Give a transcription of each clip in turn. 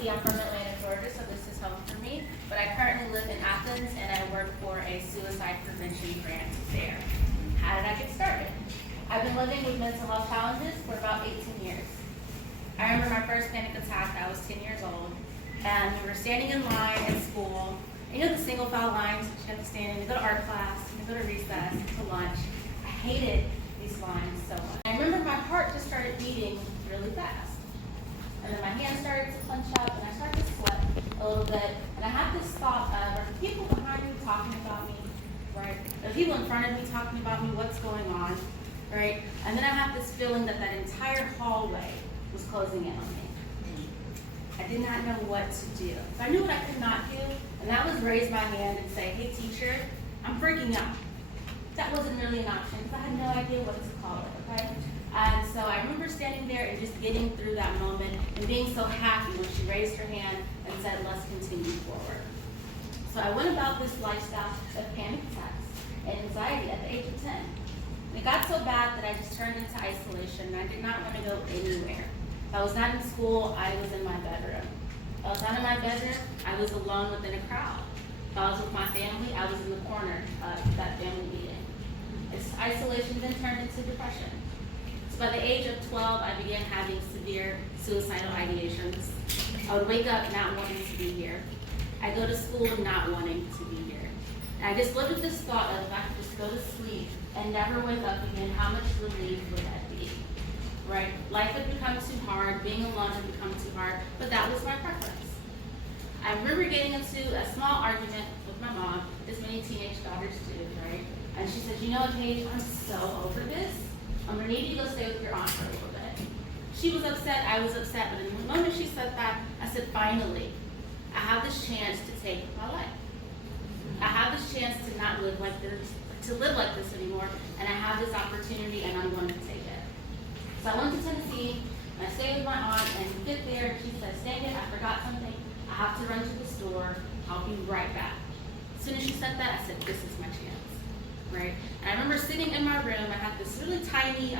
see, I'm from Atlanta, Georgia, so this is home for me. But I currently live in Athens, and I work for a suicide prevention grant there. How did I get started? I've been living with mental health challenges for about 18 years. I remember my first panic attack. I was 10 years old, and we were standing in line at school. And you know the single file lines that you have to stand in to go to art class, to go to recess, to lunch. I hated these lines so much. I remember my heart just started beating really fast. And then my hands started to clench up, and I started to sweat a little bit. And I had this thought of, are the people behind me talking about me, right? Are the people in front of me talking about me, what's going on, right? And then I had this feeling that that entire hallway was closing in on me. I did not know what to do. So I knew what I could not do, and that was raise my hand and say, hey teacher, I'm freaking out. That wasn't really an option, because I had no idea what to call it, okay? And so I remember standing there and just getting through that moment and being so happy when she raised her hand and said, let's continue forward. So I went about this lifestyle of panic attacks and anxiety at the age of 10. And it got so bad that I just turned into isolation, and I did not want to go anywhere. If I was not in school, I was in my bedroom. If I was not in my bedroom, I was alone within a crowd. If I was with my family, I was in the corner of that family meeting. This isolation then turned into depression. So by the age of 12, I began having severe suicidal ideations. I would wake up not wanting to be here. I go to school not wanting to be here. And I just lived with this thought of if I could just go to sleep and never wake up again, how much relief would that be? Right? Life had become too hard, being alone had become too hard, but that was my preference. I remember getting into a small argument with my mom, as many teenage daughters do, right? And she said, you know what, Paige, I'm so over this. I'm gonna need you to go stay with your aunt for a little bit. She was upset, I was upset, but in the moment she said that, I said, finally, I have this chance to take my life. I have this chance to not live like this, to live like this anymore, and I have this opportunity and I'm going to take it. So I went to Tennessee, and I stayed with my aunt, and we get there, and she says, dang it, I forgot something. I have to run to the store. I'll be right back. As soon as she said that, I said, this is my chance, right? And I remember sitting in my room. I had this really tiny,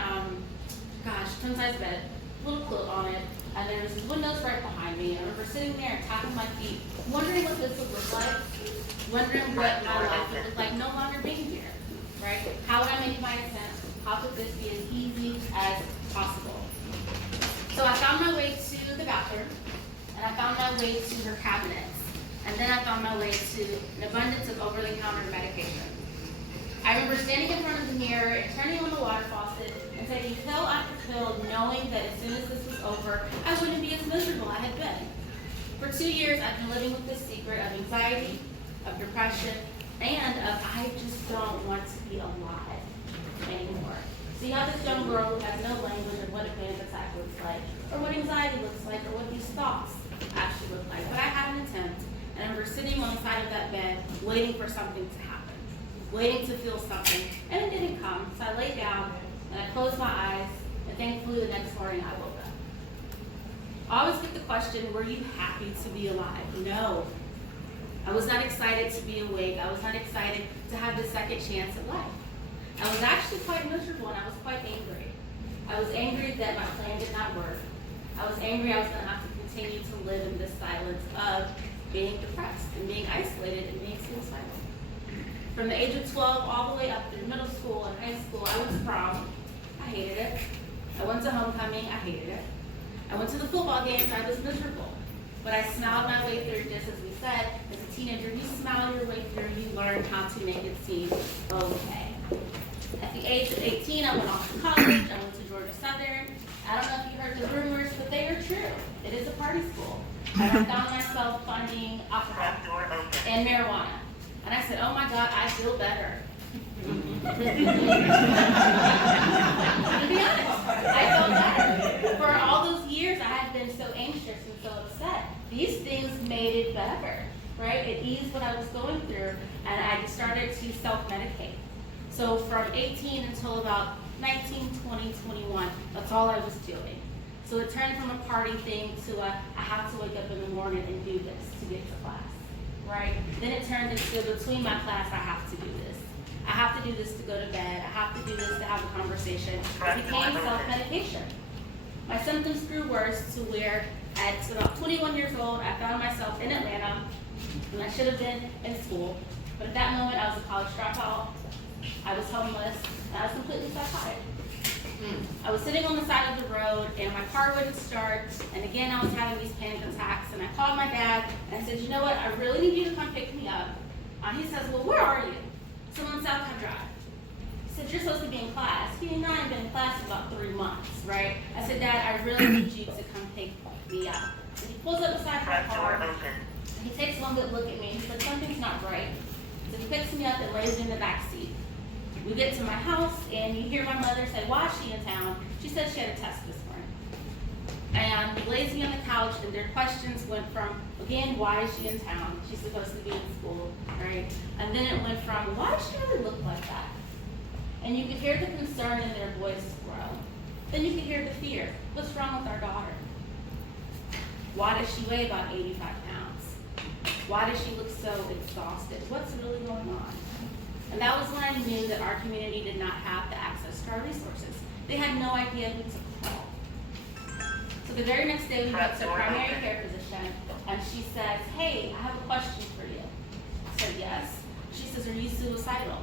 twin-size bed, little quilt on it, and there was windows right behind me. I remember sitting there and tapping my feet, wondering what this would look like, wondering what my life would look like no longer being here, right? How would I make my attempt? How could this be as easy as possible? So I found my way to the bathroom, and I found my way to her cabinets, and then I found my way to an abundance of over-the-counter medication. I remember standing in front of the mirror and turning on the water faucet and taking pill after pill, knowing that as soon as this was over, I wouldn't be as miserable I had been. For 2 years, I've been living with this secret of anxiety, of depression, and of I just don't want to be alive anymore. So you have this young girl who has no language of what a panic attack looks like, or what anxiety looks like, or what these thoughts actually look like. But I had an attempt, and I remember sitting on the side of that bed, waiting for something to happen, waiting to feel something, and it didn't come. So I laid down, and I closed my eyes, and thankfully the next morning I woke up. I always get the question, were you happy to be alive? No. I was not excited to be awake. I was not excited to have the second chance at life. I was actually quite miserable, and I was quite angry. I was angry that my plan did not work. I was angry I was going to have to continue to live in this silence of being depressed and being isolated and being suicidal. From the age of 12 all the way up through middle school and high school, I went to prom. I hated it. I went to homecoming. I hated it. I went to the football games. I was miserable. But I smiled my way through, just as we said. As a teenager, you smile your way through. You learn how to make it seem okay. At the age of 18, I went off to college. I went to Georgia Southern. I don't know if you heard the rumors, but they are true. It is a party school. I found myself funding alcohol and marijuana. And I said, oh my God, I feel better. To be honest, I felt better. For all those years, I had been so anxious and so upset. These things made it better, right? It eased what I was going through, and I just started to self-medicate. So from 18 until about 19, 20, 21, that's all I was doing. So it turned from a party thing to I have to wake up in the morning and do this to get to class, right? Then it turned into between my class, I have to do this. I have to do this to go to bed. I have to do this to have a conversation. It became self-medication. My symptoms grew worse to where at about 20 21 years old, I found myself in Atlanta, and I should have been in school. But at that moment, I was a college dropout, I was homeless, and I was completely psychotic. I was sitting on the side of the road, and my car wouldn't start, and again, I was having these panic attacks, and I called my dad, and I said, you know what, I really need you to come pick me up. He says, well, where are you? So I'm on South High Drive. He said, you're supposed to be in class. He and I had been in class for about 3 months, right? I said, Dad, I really need you to come pick me up. And he pulls up beside my car, and he takes one good look at me, and he said, something's not right. So he picks me up and lays me in the back seat. We get to my house, and you hear my mother say, why is she in town? She said she had a test this morning. And he lays me on the couch, and their questions went from, again, why is she in town? She's supposed to be in school, right? And then it went from, why does she really look like that? And you could hear the concern in their voice grow. Then you could hear the fear. What's wrong with our daughter? Why does she weigh about 85 pounds? Why does she look so exhausted? What's really going on? And that was when I knew that our community did not have the access to our resources. They had no idea who to call. So the very next day we went to a primary care physician, and she says, hey, I have a question for you. I said, yes. She says, are you suicidal?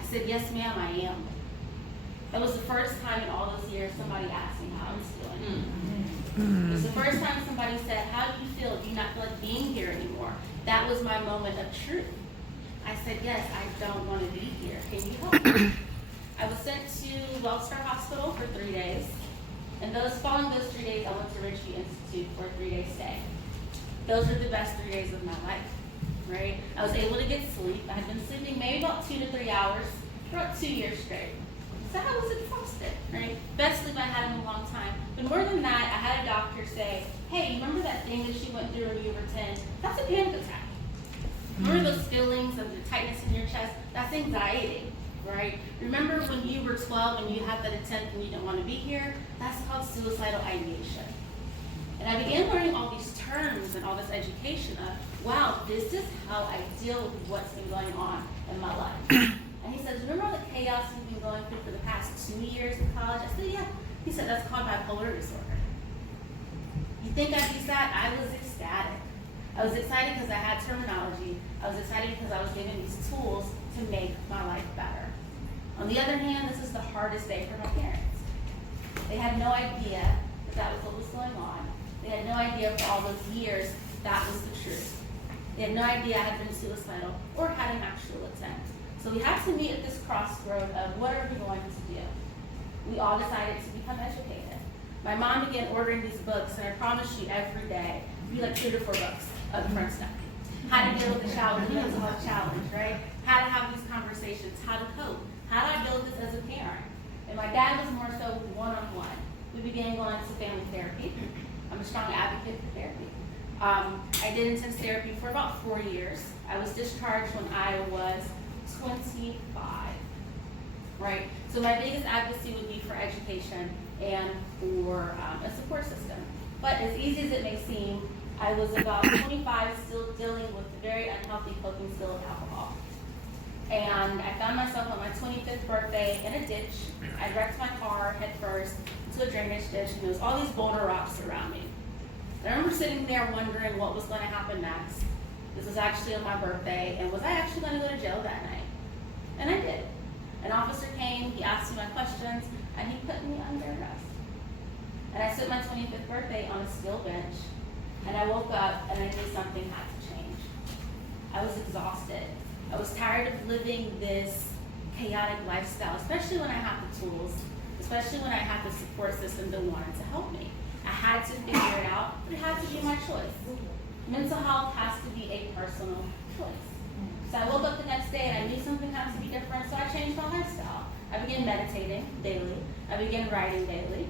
I said, yes, ma'am, I am. That was the first time in all those years somebody asked me how I was feeling. It was the first time somebody said, how do you feel? Do you not feel like being here anymore? That was my moment of truth. I said, yes, I don't want to be here. Can you help me? I was sent to Wellstar Hospital for 3 days. And following those 3 days, I went to Ridgeview Institute for a 3-day stay. Those were the best 3 days of my life, right? I was able to get sleep. I had been sleeping maybe about 2 to 3 hours for about 2 years straight. So I was exhausted, right? Best sleep I had in a long time. But more than that, I had a doctor say, hey, remember that thing that you went through when you were 10? That's a panic attack. Remember those feelings of the tightness in your chest? That's anxiety, right? Remember when you were 12 and you had that attempt and you didn't want to be here? That's called suicidal ideation. And I began learning all these terms and all this education of, wow, this is how I deal with what's been going on in my life. And he says, remember all the chaos you've been going through for the past 2 years in college? I said, yeah. He said, that's called bipolar disorder. You think I'd be sad? I was ecstatic. I was excited because I had terminology. I was excited because I was given these tools to make my life better. On the other hand, this is the hardest day for my parents. They had no idea that was what was going on. They had no idea for all those years that was the truth. They had no idea I had been suicidal or had an actual attempt. So we had to meet at this crossroad of what are we going to do? We all decided to become educated. My mom began ordering these books, and I promise you every day, it'd be like 2 to 4 books of the front stuff. How to deal with the challenge, the mental health challenge, right? How to have these conversations, how to cope, how do I build this as a parent? And my dad was more so one-on-one. We began going to family therapy. I'm a strong advocate for therapy. I did intense therapy for about 4 years. I was discharged when I was 25, right? So my biggest advocacy would be for education and for a support system. But as easy as it may seem, I was about 25 still dealing with the very unhealthy coping skill of alcohol. And I found myself on my 25th birthday in a ditch. I wrecked my car head first into a drainage ditch, and there was all these boulder rocks around me. And I remember sitting there wondering what was going to happen next. This was actually on my birthday, and was I actually going to go to jail that night? And I did. An officer came, he asked me my questions, and he put me under arrest. And I spent my 25th birthday on a steel bench, and I woke up and I knew something had to change. I was exhausted. I was tired of living this chaotic lifestyle, especially when I had the tools, especially when I had the support system that wanted to help me. I had to figure it out, but it had to be my choice. Mental health has to be a personal choice. So I woke up the next day and I knew something had to be different, so I changed my lifestyle. I began meditating daily. I began writing daily.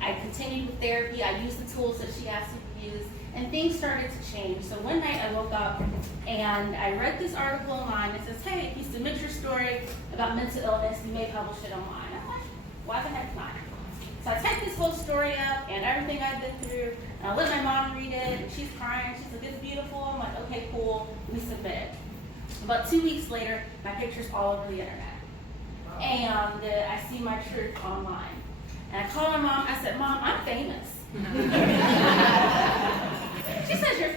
I continued with therapy. I used the tools that she asked me to use, and things started to change. So one night I woke up and I read this article online that says, hey, if you submit your story about mental illness, you may publish it online. I'm like, why the heck not? So I typed this whole story up and everything I've been through, and I let my mom read it, and she's crying. She's like, it's beautiful. I'm like, okay, cool. We submit it. About 2 weeks later, my picture's all over the internet. And I see my truth online. And I called my mom. I said, Mom, I'm famous.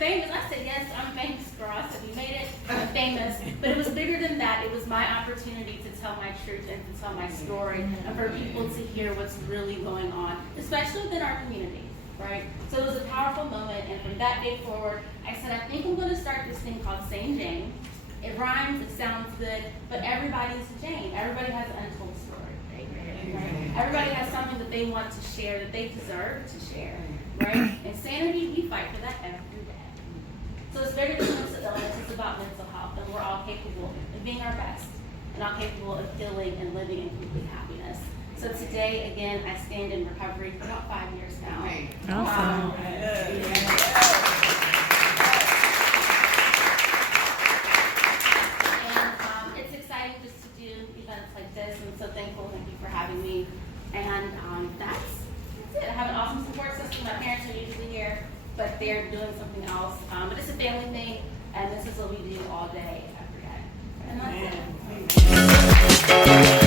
famous. I said, yes, I'm famous, girl. I said, you made it. I'm famous. But it was bigger than that. It was my opportunity to tell my truth and to tell my story and for people to hear what's really going on, especially within our community, right? So it was a powerful moment, and from that day forward, I said, I think I'm going to start this thing called Sane Jane. It rhymes, it sounds good, but everybody's Jane. Everybody has an untold story, right? Everybody has something that they want to share, that they deserve to share, right? And Sanity, we fight for that every day. So it's bigger than mental illness, it's about mental health, and we're all capable of being our best, and all capable of healing and living in complete happiness. So today, again, I stand in recovery for about 5 years now. Awesome. And it's exciting just to do events like this. I'm so thankful. Thank you for having me. And that's it. I have an awesome support system. My parents are usually here, but they're doing something else. But it's a family thing, and this is what we do all day, every day. And that's it.